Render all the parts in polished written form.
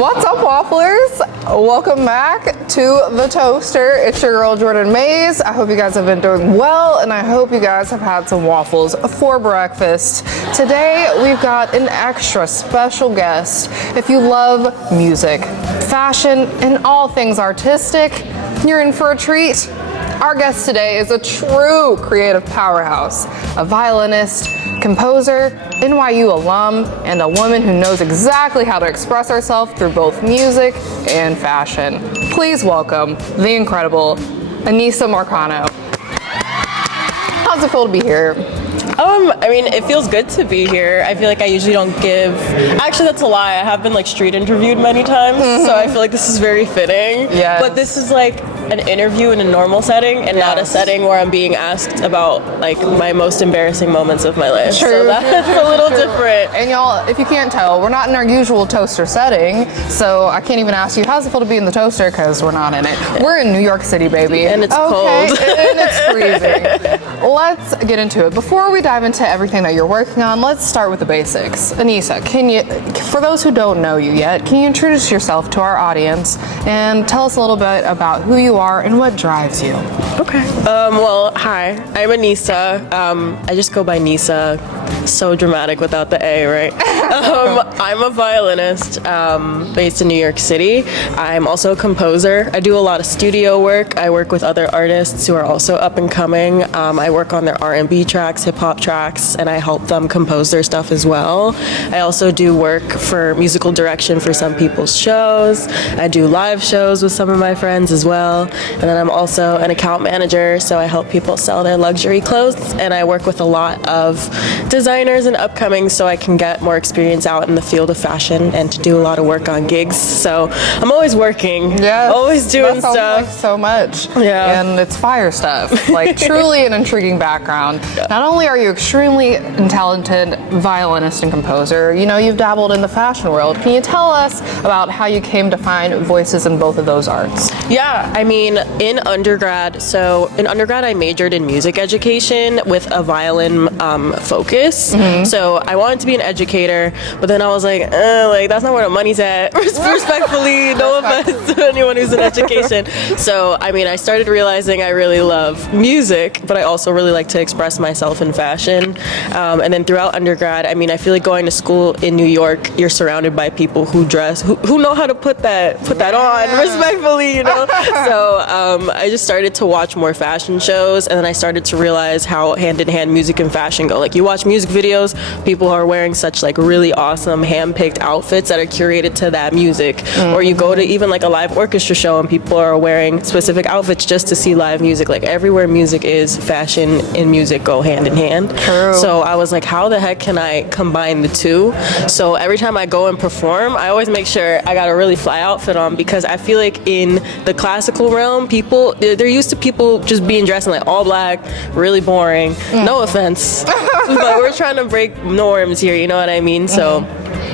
What's up, Wafflers? Welcome back to The Toaster. It's your girl, Jordan Mays. I hope you guys have been doing well, and I hope you guys have had some waffles for breakfast. Today, we've got an extra special guest. If you love music, fashion, and all things artistic, you're in for a treat. Our guest today is a true creative powerhouse, a violinist, composer, NYU alum, and a woman who knows exactly how to express herself through both music and fashion. Please welcome the incredible Anisa Marcano. How's it feel to be here? I mean, it feels good to be here. I feel like I usually don't give, actually that's a lie, I have been like street interviewed many times, so I feel like this is very fitting. Yes. But this is like an interview in a normal setting and not a setting where I'm being asked about like my most embarrassing moments of my life. So that's a little different. And y'all, if you can't tell, we're not in our usual toaster setting, so I can't even ask you, how's it feel to be in the toaster, because we're not in it. We're in New York City, baby. And it's cold. And it's freezing. Let's get into it. Before we dive into everything that you're working on, let's start with the basics. Anisa, for those who don't know you yet, can you introduce yourself to our audience and tell us a little bit about who you are and what drives you? Okay. Well, hi, I'm Anisa. I just go by Nisa. So dramatic without the A, right? I'm a violinist based in New York City. I'm also a composer. I do a lot of studio work. I work with other artists who are also up and coming. I work on their R&B tracks, hip hop tracks, and I help them compose their stuff as well. I also do work for musical direction for some people's shows. I do live shows with some of my friends as well. And then I'm also an account manager, so I help people sell their luxury clothes, and I work with a lot of designers and upcoming so I can get more experience out in the field of fashion and to do a lot of work on gigs. So I'm always working, always doing that stuff. Like so much. Yeah. And it's fire stuff. Like truly an intriguing background. Not only are you extremely talented violinist and composer, you know, you've dabbled in the fashion world. Can you tell us about how you came to find voices in both of those arts? Yeah, I mean, in undergrad I majored in music education with a violin focus. So I wanted to be an educator, but then I was like that's not where the money's at. Respectfully, no offense to anyone who's in education. So I mean, I started realizing I really love music, but I also really like to express myself in fashion. And then throughout undergrad, I mean, I feel like going to school in New York, you're surrounded by people who dress, who know how to put that on respectfully, you know. So I just started to watch more fashion shows, and then I started to realize how hand in hand music and fashion go. Like, you watch music videos, people are wearing such like really awesome hand-picked outfits that are curated to that music. Or you go to even like a live orchestra show and people are wearing specific outfits just to see live music. Like, everywhere music is, fashion and music go hand in hand. True. So I was like, how the heck can I combine the two? So every time I go and perform, I always make sure I got a really fly outfit on, because I feel like in the classical realm, they're used to people just being dressed in like all black, really boring. No offense, but we're trying to break norms here, you know what I mean? So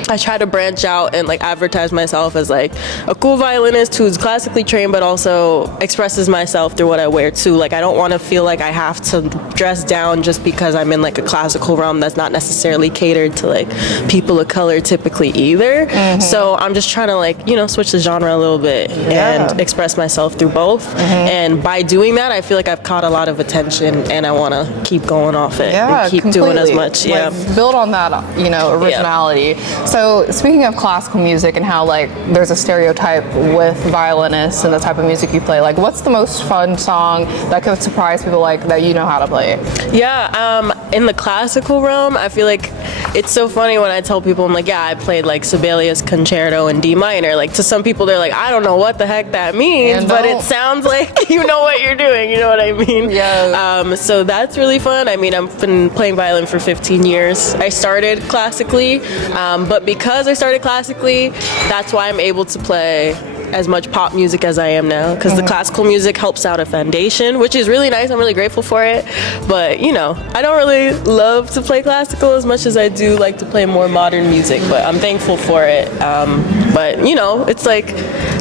I try to branch out and like advertise myself as like a cool violinist who's classically trained but also expresses myself through what I wear too. Like, I don't want to feel like I have to dress down just because I'm in like a classical realm that's not necessarily catered to like people of color typically either. So I'm just trying to like, you know, switch the genre a little bit and express myself through both. And by doing that, I feel like I've caught a lot of attention, and I want to keep going off it and keep doing as much. Like, build on that, you know, originality. So speaking of classical music and how like there's a stereotype with violinists and the type of music you play, like what's the most fun song that could surprise people like that you know how to play? Yeah, in the classical realm, I feel like it's so funny when I tell people, I'm like, yeah, I played like Sibelius Concerto in D minor. Like, to some people, they're like, I don't know what the heck that means, but it sounds like you know what you're doing, you know what I mean? Yeah. So that's really fun. I mean, I've been playing violin for 15 years. I started classically, but because I started classically, that's why I'm able to play as much pop music as I am now, because the classical music helps out a foundation, which is really nice. I'm really grateful for it. But, you know, I don't really love to play classical as much as I do like to play more modern music, but I'm thankful for it. But, you know, it's like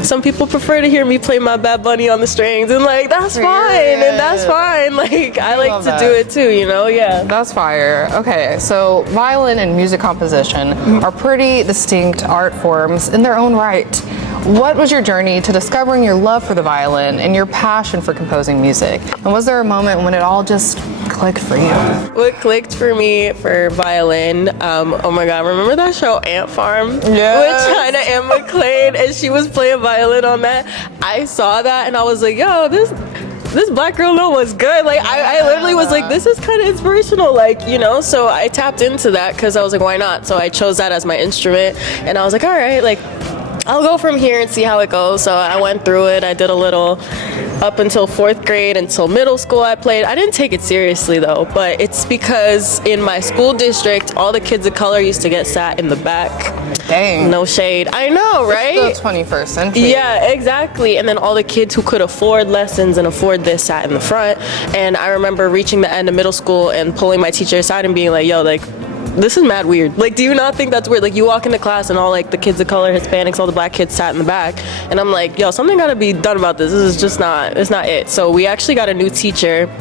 some people prefer to hear me play my Bad Bunny on the strings, and like that's fine, and that's fine. Like I like to do it too, you know? Yeah. That's fire. Okay, so violin and music composition are pretty distinct art forms in their own right. What was your journey to discovering your love for the violin and your passion for composing music? And was there a moment when it all just clicked for you? What clicked for me for violin, oh my god, remember that show Ant Farm? Yes. With China and McClain, and she was playing violin on that. I saw that and I was like, yo, this black girl know what's good. Like I literally was like, this is kind of inspirational, like, you know? So I tapped into that because I was like, why not? So I chose that as my instrument, and I was like, all right, like I'll go from here and see how it goes. So I went through it. I did a little up until 4th grade, until middle school I played. I didn't take it seriously though, but it's because in my school district, all the kids of color used to get sat in the back. Dang. No shade. I know, right? It's the 21st century. Yeah, exactly. And then all the kids who could afford lessons and afford this sat in the front. And I remember reaching the end of middle school and pulling my teacher aside and being like, yo, like, this is mad weird. Like, do you not think that's weird? Like, you walk into class and all, like, the kids of color, Hispanics, all the black kids sat in the back. And I'm like, yo, something gotta be done about this. This is just not, it's not it. So we actually got a new teacher,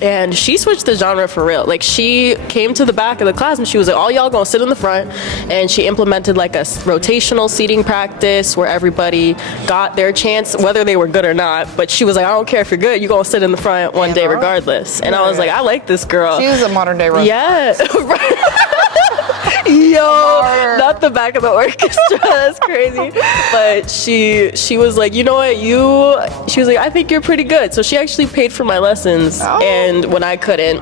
and she switched the genre for real. Like, she came to the back of the class and she was like, all y'all gonna sit in the front. And she implemented like a rotational seating practice where everybody got their chance, whether they were good or not. But she was like, I don't care if you're good, you're gonna sit in the front one day regardless. And I was like, I like this girl. She's a modern day Rose. Yeah. Yo, not the back of the orchestra. That's crazy. But she was like, you know what, she was like, I think you're pretty good. So she actually paid for my lessons, and when I couldn't.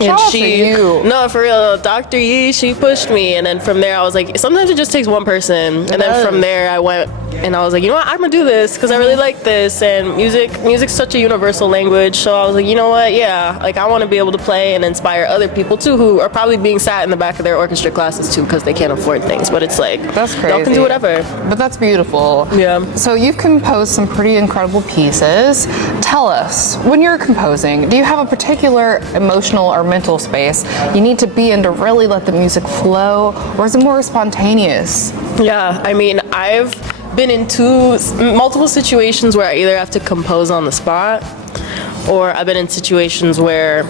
And no, for real, Dr. Yee, she pushed me, and then from there I was like, sometimes it just takes one person, and then from there I went and I was like, you know what, I'm gonna do this because I really like this, and music's such a universal language. So I was like, you know what, yeah, like I want to be able to play and inspire other people too, who are probably being sat in the back of their orchestra classes too because they can't afford things. But it's like, that's crazy. Y'all can do whatever. But that's beautiful. Yeah. So you've composed some pretty incredible pieces. Tell us, when you're composing, do you have a particular emotional or mental space you need to be in to really let the music flow, or is it more spontaneous? Yeah, I mean, I've been in multiple situations where I either have to compose on the spot, or I've been in situations where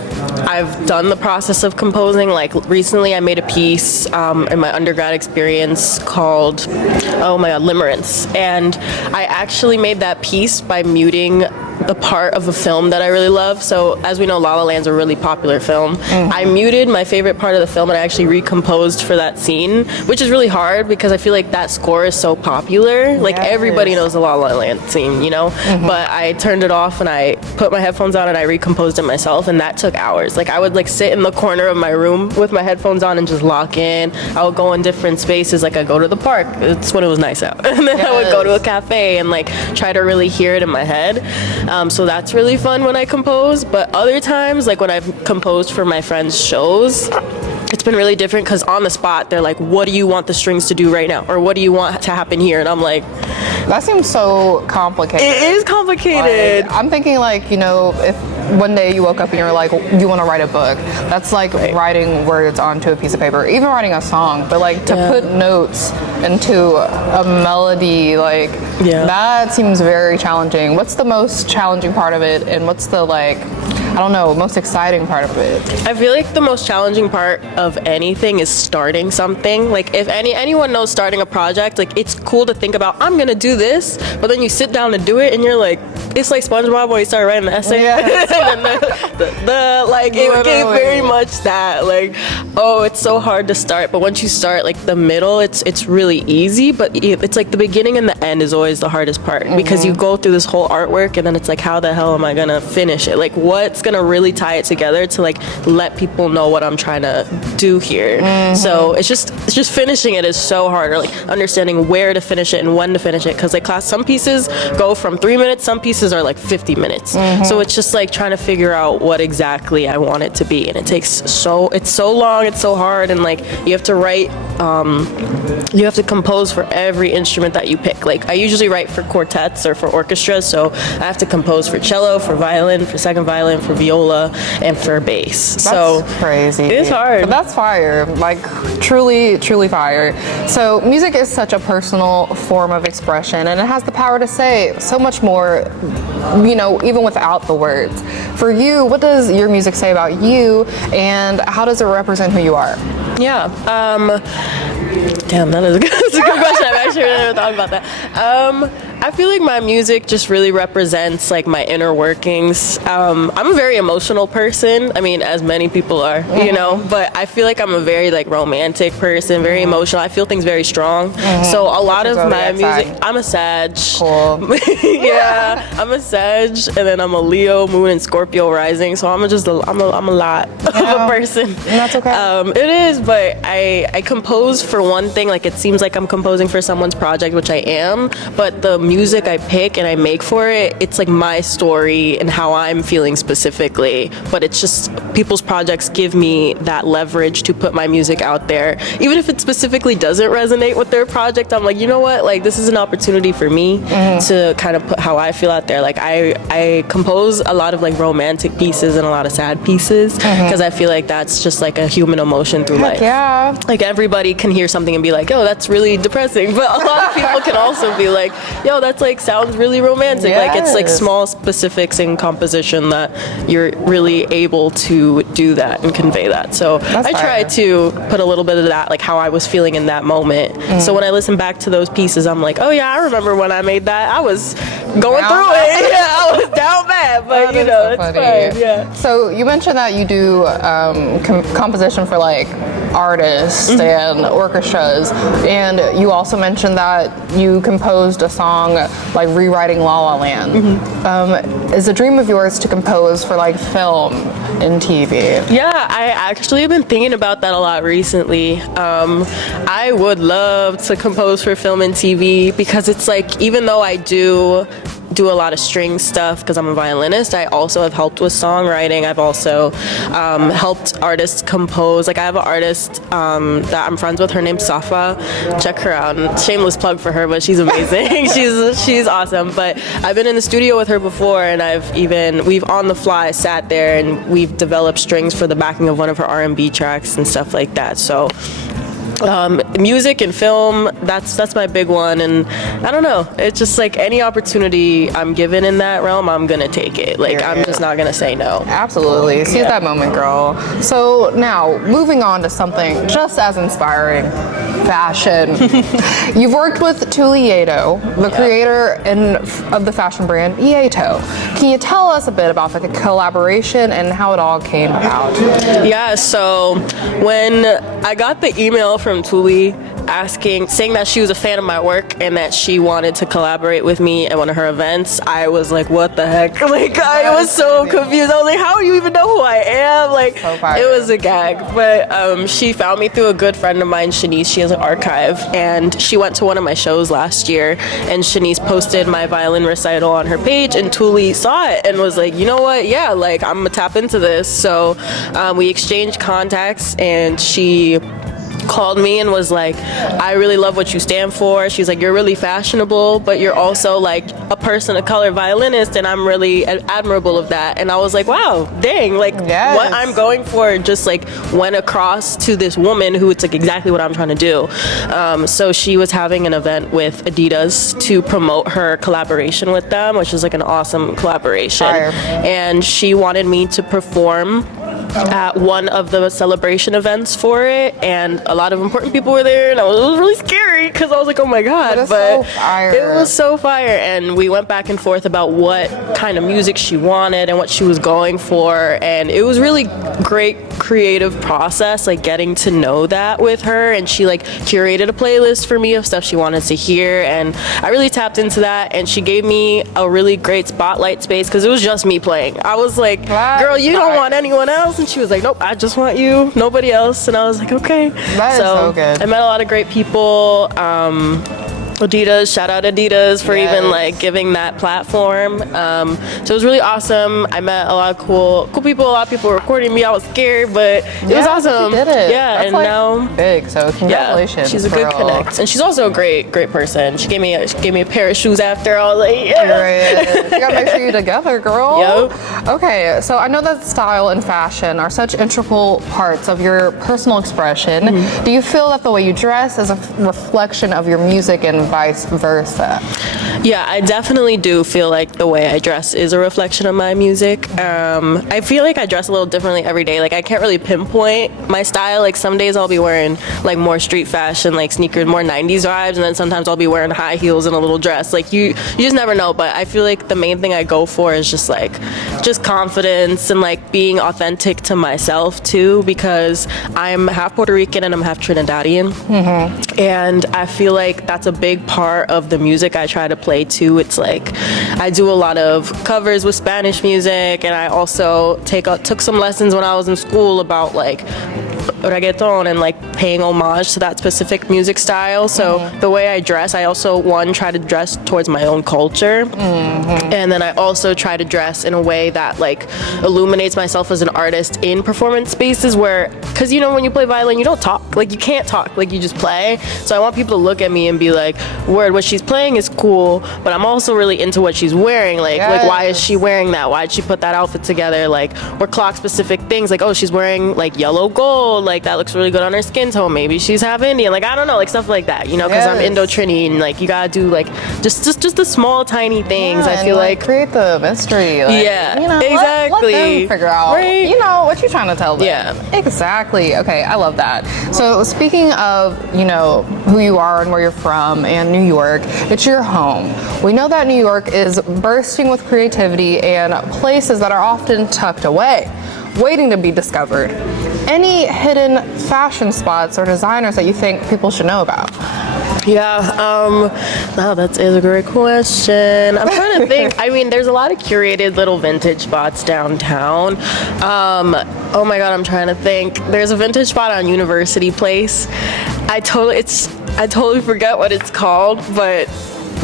I've done the process of composing. Like recently I made a piece in my undergrad experience called, oh my god, Limerence. And I actually made that piece by muting the part of a film that I really love. So as we know, La La Land's a really popular film. I muted my favorite part of the film and I actually recomposed for that scene, which is really hard because I feel like that score is so popular. Like everybody knows the La La Land scene, you know? But I turned it off and I put my headphones on and I recomposed it myself, and that took hours. Like I would like sit in the corner of my room with my headphones on and just lock in. I would go in different spaces, like I go to the park, it's when it was nice out. And then I would go to a cafe and like try to really hear it in my head. So that's really fun when I compose. But other times, like when I've composed for my friends' shows, it's been really different because on the spot, they're like, what do you want the strings to do right now? Or what do you want to happen here? And I'm like, that seems so complicated. It is complicated. Like, I'm thinking like, you know, if one day you woke up and you're like, you want to write a book, that's like writing words onto a piece of paper, even writing a song, but like to put notes into a melody, like that seems very challenging. What's the most challenging part of it, and what's the like, I don't know, most exciting part of it? I feel like the most challenging part of anything is starting something. Like if anyone knows starting a project, like it's cool to think about, I'm gonna do this, but then you sit down to do it and you're like, it's like SpongeBob when he started writing the essay. And then the like it gave very much that like, oh, it's so hard to start, but once you start like the middle, it's really easy, but it's like the beginning and the end is always the hardest part because you go through this whole artwork and then it's like, how the hell am I gonna finish it? Like what's gonna really tie it together to like let people know what I'm trying to do here? So it's just finishing it is so hard, or like understanding where to finish it and when to finish it, because like some pieces go from 3 minutes, some pieces pieces are like 50 minutes. So it's just like trying to figure out what exactly I want it to be, and it's so long, it's so hard, and like you have to write, you have to compose for every instrument that you pick. Like I usually write for quartets or for orchestras, so I have to compose for cello, for violin, for second violin, for viola, and for bass. That's crazy. It's hard. But that's fire, like truly fire. So music is such a personal form of expression, and it has the power to say so much more, you know, even without the words. For you, what does your music say about you, and how does it represent who you are? Yeah. Damn, that's a good question. I've actually never thought about that. I feel like my music just really represents like my inner workings. I'm a very emotional person. I mean, as many people are, you know, but I feel like I'm a very like romantic person, very emotional. I feel things very strong. So a lot of my music, I'm a Sag. Cool. Yeah, I'm a Sag, and then I'm a Leo, Moon, and Scorpio rising. So I'm a lot of a person. That's okay. It is, but I compose for one thing. Like it seems like I'm composing for someone's project, which I am, but the music I pick and I make for it, it's like my story and how I'm feeling specifically. But it's just people's projects give me that leverage to put my music out there. Even if it specifically doesn't resonate with their project, I'm like, you know what? Like this is an opportunity for me to kind of put how I feel out there. Like I compose a lot of like romantic pieces and a lot of sad pieces because I feel like that's just like a human emotion through life. Yeah. Like everybody can hear something and be like, yo, that's really depressing. But a lot of people can also be like, yo, that's like sounds really romantic. Yes. Like it's like small specifics in composition that you're really able to do that and convey that. So I try to put a little bit of that, like how I was feeling in that moment. So when I listen back to those pieces, I'm like, oh yeah, I remember when I made that. I was going through it. Yeah, I was down bad, but you know, it's fine. Yeah. So you mentioned that you do composition for like artists and orchestras, and you also mentioned that you composed a song like rewriting La La Land. Is a dream of yours to compose for like film and TV? Yeah, I actually have been thinking about that a lot recently. I would love to compose for film and TV because it's like, even though I do a lot of string stuff because I'm a violinist, I also have helped with songwriting. I've also helped artists compose. Like I have an artist that I'm friends with, her name's Safa. Check her out. Shameless plug for her, but she's amazing. she's awesome. But I've been in the studio with her before, and we've on the fly sat there and we've developed strings for the backing of one of her R&B tracks and stuff like that. So music and film, that's my big one, and I don't know, it's just like any opportunity I'm given in that realm, I'm gonna take it. Like I'm just not gonna say no. Absolutely. Seize that moment, girl. So now moving on to something just as inspiring, fashion. You've worked with Tulieto, the creator of the fashion brand Ieto. Can you tell us a bit about the collaboration and how it all came about? Yeah, so when I got the email from Tuli saying that she was a fan of my work and that she wanted to collaborate with me at one of her events, I was like, what the heck? Like I was so confused. I was like, how do you even know who I am? Like it was a gag. But she found me through a good friend of mine, Shanice. She has an archive, and she went to one of my shows last year, and Shanice posted my violin recital on her page, and Tuli saw it and was like, you know what? Yeah, like I'm gonna tap into this. So we exchanged contacts, and she called me and was like, I really love what you stand for. She's like, you're really fashionable, but you're also like a person of color violinist, and I'm really admirable of that. And I was like, wow, dang, like what I'm going for just like went across to this woman who it's like exactly what I'm trying to do. So she was having an event with Adidas to promote her collaboration with them, which is like an awesome collaboration. And she wanted me to perform at one of the celebration events for it, and a lot of important people were there, and it was really scary because I was like, oh my god, but it was so fire. And we went back and forth about what kind of music she wanted and what she was going for, and it was really great creative process, like getting to know that with her. And she like curated a playlist for me of stuff she wanted to hear, and I really tapped into that, and she gave me a really great spotlight space because it was just me playing. I was like, girl, you don't want anyone else? And she was like, nope, I just want you, nobody else. And I was like, okay. That is so good. I met a lot of great people. Adidas, shout out Adidas for Yes. even like giving that platform. So it was really awesome. I met a lot of cool people. A lot of people were recording me. I was scared, but it was awesome. She did it. Yeah, That's and like now big. So congratulations. yeah, she's a for good real. connect, and she's also a great person. She gave me a pair of shoes after. I was like, yeah. Period. You gotta make sure you're together, girl. Yep. Okay, so I know that style and fashion are such integral parts of your personal expression. Mm-hmm. Do you feel that the way you dress is a reflection of your music and vice versa? Yeah, I definitely do feel like the way I dress is a reflection of my music. I feel like I dress a little differently every day. Like I can't really pinpoint my style. Like some days I'll be wearing like more street fashion, like sneakers, more 90s vibes, and then sometimes I'll be wearing high heels and a little dress. Like you just never know. But I feel like the main thing I go for is just confidence and like being authentic to myself too, because I'm half Puerto Rican and I'm half Trinidadian. Mm-hmm. And I feel like that's a big part of the music I try to play too. It's like I do a lot of covers with Spanish music, and I also took some lessons when I was in school about like reggaeton and like paying homage to that specific music style. So the way I dress, I also try to dress towards my own culture, and then I also try to dress in a way that like illuminates myself as an artist in performance spaces where, because you know when you play violin you don't talk, like you can't talk, like you just play. So I want people to look at me and be like, word, what she's playing is cool, but I'm also really into what she's wearing. Like Yes. like why is she wearing that? Why did she put that outfit together? Like, or clock specific things, like, oh, she's wearing like yellow gold, like that looks really good on her skin tone, maybe she's half Indian, like I don't know, like stuff like that, you know, because I'm Yes. Indo-Trini, and like you gotta do like just the small tiny things. Yeah, I and, feel like create the mystery. Like, Yeah, you know, exactly. Let them figure out, Right? you know, what you're trying to tell them. Yeah. Exactly. Okay, I love that. So speaking of, you know, who you are and where you're from and New York, it's your home. We know that New York is bursting with creativity and places that are often tucked away, waiting to be discovered. Any hidden fashion spots or designers that you think people should know about? Yeah, wow, that is a great question. I'm trying to think. I mean, there's a lot of curated little vintage spots downtown. Oh my God, I'm trying to think. There's a vintage spot on University Place. I totally forget what it's called, but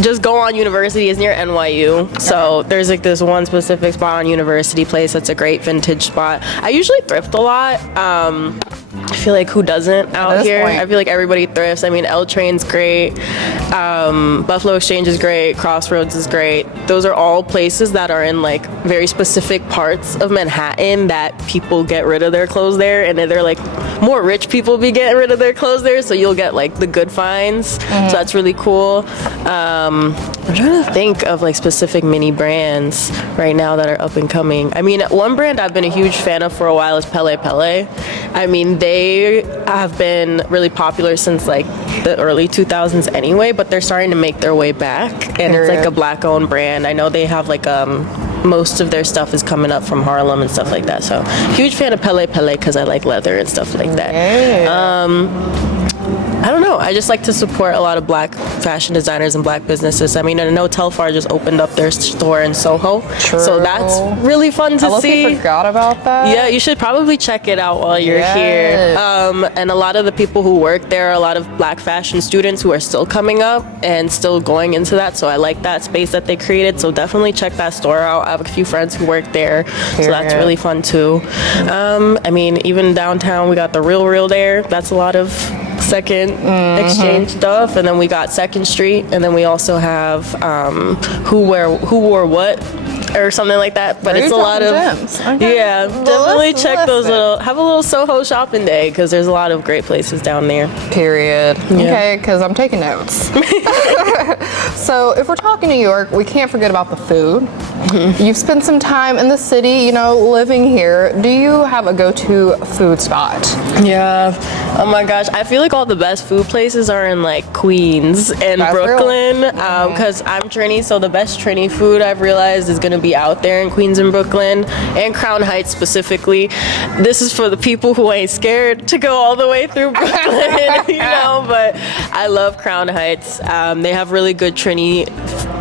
just go on University. It's near NYU. So there's like this one specific spot on University Place that's a great vintage spot. I usually thrift a lot. I feel like who doesn't out here? Point. I feel like everybody thrifts. I mean, L Train's great. Buffalo Exchange is great. Crossroads is great. Those are all places that are in like very specific parts of Manhattan that people get rid of their clothes there, and they're like more rich people be getting rid of their clothes there, so you'll get like the good finds. So that's really cool. I'm trying to think of like specific mini brands right now that are up and coming. I mean, one brand I've been a huge fan of for a while is Pele Pele. I mean, they have been really popular since like the early 2000s anyway, but they're starting to make their way back, and it's like a black-owned brand. I know they have like most of their stuff is coming up from Harlem and stuff like that. So huge fan of Pele Pele because I like leather and stuff like that. I don't know. I just like to support a lot of black fashion designers and black businesses. I mean, I know Telfar just opened up their store in Soho. True. So that's really fun to see. I forgot about that. Yeah, you should probably check it out while you're Yes. here. And a lot of the people who work there are a lot of black fashion students who are still coming up and still going into that. So I like that space that they created. So definitely check that store out. I have a few friends who work there. So that's really fun too. I mean, even downtown, we got the Real there. That's a lot of second exchange stuff, and then we got Second Street, and then we also have Who Wore What or something like that. But it's a lot of gems. Okay. Yeah, definitely check those have a little Soho shopping day because there's a lot of great places down there. Period. Okay, because I'm taking notes. So if we're talking New York, we can't forget about the food. You've spent some time in the city, you know, living here. Do you have a go-to food spot? Yeah. Oh my gosh, I feel like all the best food places are in like Queens and That's Brooklyn, because I'm Trini, so the best Trini food I've realized is gonna be out there in Queens and Brooklyn and Crown Heights specifically. This is for the people who ain't scared to go all the way through Brooklyn, you know, but I love Crown Heights. They have really good Trini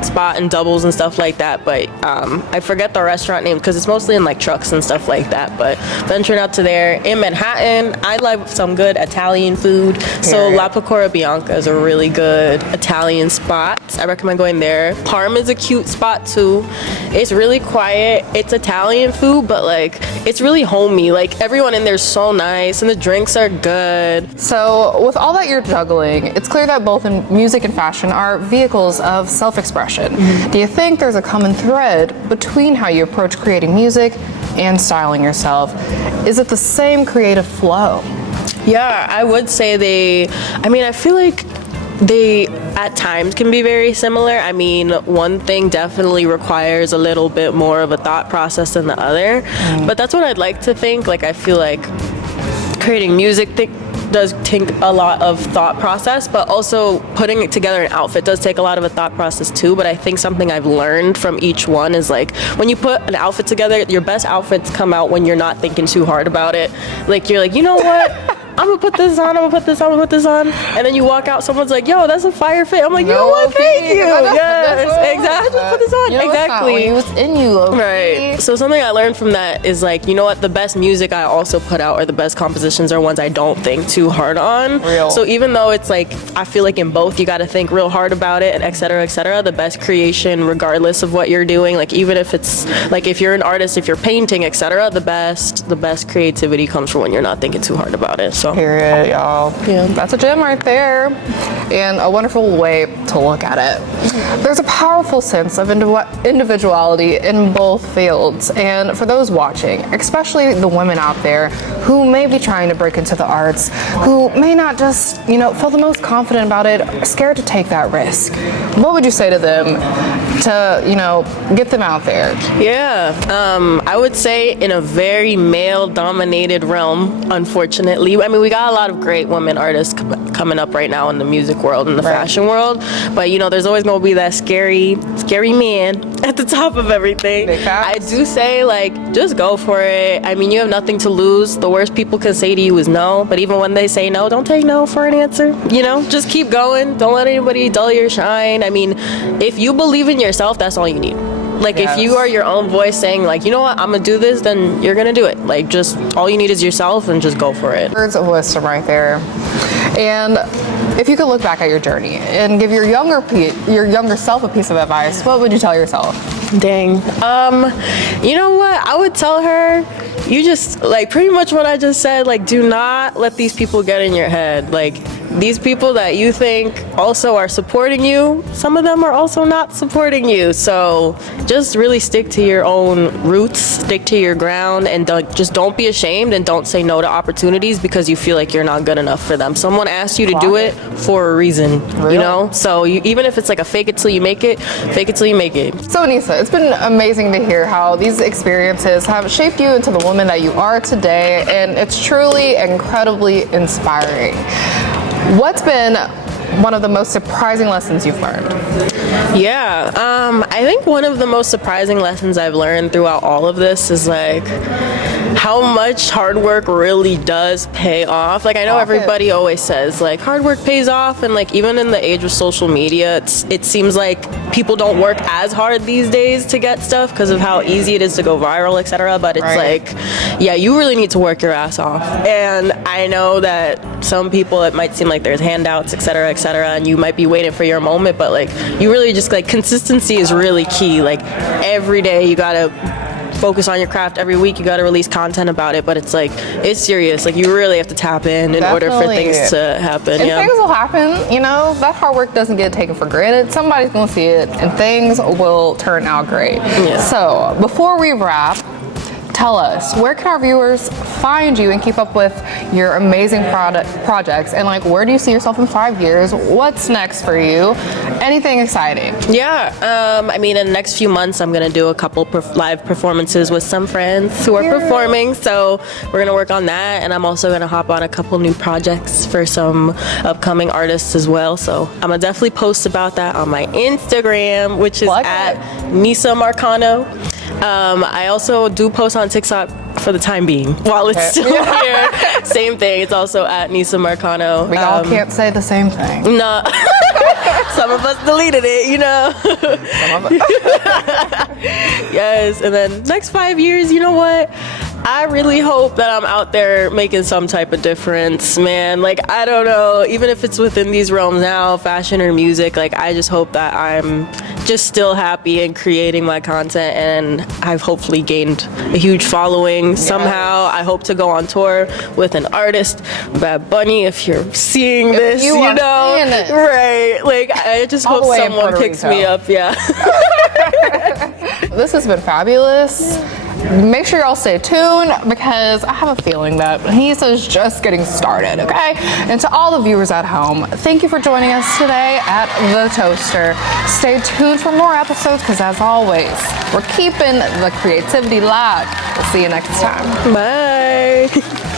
spot and doubles and stuff like that, but I forget the restaurant name because it's mostly in like trucks and stuff like that. But venturing out to there in Manhattan, I like some good Italian food. So La Pecora Bianca is a really good Italian spot. I recommend going there. Parm is a cute spot too. It's really quiet. It's Italian food, but like it's really homey. Like everyone in there is so nice and the drinks are good. So with all that you're juggling, it's clear that both in music and fashion are vehicles of self-expression. Do you think there's a common thread between how you approach creating music and styling yourself? Is it the same creative flow? Yeah, I would say I feel like they at times can be very similar. I mean, one thing definitely requires a little bit more of a thought process than the other, but that's what I'd like to think. Like I feel like creating music does take a lot of thought process, but also putting it together an outfit does take a lot of a thought process too. But I think something I've learned from each one is like when you put an outfit together, your best outfits come out when you're not thinking too hard about it. Like you're like, you know what? I'm gonna put this on, I'm gonna put this on, I'm gonna put this on. And then you walk out, someone's like, yo, that's a fire fit. I'm like, you know what, thank you. Yes, exactly, just put this on. Exactly. It was in you, okay? Right. So something I learned from that is like, you know what, the best music I also put out or the best compositions are ones I don't think too hard on. Real. So even though it's like, I feel like in both you gotta think real hard about it and et cetera, the best creation regardless of what you're doing, like even if it's, like if you're an artist, if you're painting, etc., the best creativity comes from when you're not thinking too hard about it. So Period, y'all. Yeah. That's a gem right there, and a wonderful way to look at it. There's a powerful sense of individuality in both fields, and for those watching, especially the women out there who may be trying to break into the arts, who may not just, feel the most confident about it, scared to take that risk, what would you say to them to, get them out there? Yeah, I would say in a very male-dominated realm, unfortunately. I mean, we got a lot of great women artists coming up right now in the music world and the fashion world, but there's always going to be that scary man at the top of everything. I do say, like, just go for it. I mean, you have nothing to lose. The worst people can say to you is no, but even when they say no, don't take no for an answer. Just keep going. Don't let anybody dull your shine. I mean, if you believe in yourself, that's all you need. Like, if you are your own voice saying, like, you know what, I'm gonna do this, then you're gonna do it. Like, just all you need is yourself and just go for it. Words of wisdom right there. And if you could look back at your journey and give your younger self a piece of advice, what would you tell yourself? Dang. You know what? I would tell her, you just, like, pretty much what I just said, like, do not let these people get in your head. Like, these people that you think also are supporting you, some of them are also not supporting you. So just really stick to your own roots, stick to your ground, and just don't be ashamed and don't say no to opportunities because you feel like you're not good enough for them. Someone asked you to do it for a reason, So even if it's like a fake it till you make it, fake it till you make it. So Anisa, it's been amazing to hear how these experiences have shaped you into the woman that you are today, and it's truly incredibly inspiring. What's been one of the most surprising lessons you've learned? Yeah, I think one of the most surprising lessons I've learned throughout all of this is like how much hard work really does pay off. Like I know everybody always says like hard work pays off, and like even in the age of social media, it seems like people don't work as hard these days to get stuff because of how easy it is to go viral, etc. But it's like, yeah, you really need to work your ass off. And I know that some people, it might seem like there's handouts, etc., and you might be waiting for your moment, but like you really just like consistency is really key. Like every day you gotta focus on your craft. Every week you got to release content about it, but it's like, it's serious. Like you really have to tap in order for things to happen. And things will happen, that hard work doesn't get taken for granted. Somebody's going to see it and things will turn out great. So before we wrap, tell us, where can our viewers find you and keep up with your amazing projects? And like, where do you see yourself in 5 years? What's next for you? Anything exciting? Yeah, I mean, in the next few months, I'm gonna do a couple live performances with some friends who are performing. So we're gonna work on that. And I'm also gonna hop on a couple new projects for some upcoming artists as well. So I'm gonna definitely post about that on my Instagram, which is at Anisa Marcano. I also do post on TikTok for the time being while it's still here. Same thing. It's also at Anisa Marcano. We all can't say the same thing. No. Some of us deleted it, you know. Some of it. Yes, and then next 5 years, you know what? I really hope that I'm out there making some type of difference, man. Like, I don't know, even if it's within these realms now, fashion or music, like, I just hope that I'm just still happy and creating my content, and I've hopefully gained a huge following somehow. I hope to go on tour with an artist, Bad Bunny, if you're seeing this, you are know, seeing it. right? Like, I just All the hope way in someone Puerto picks Rico. me up, yeah. This has been fabulous. Make sure y'all stay tuned because I have a feeling that Anisa's just getting started, okay? And to all the viewers at home, thank you for joining us today at The Toaster. Stay tuned for more episodes because, as always, we're keeping the creativity live. We'll see you next time. Bye.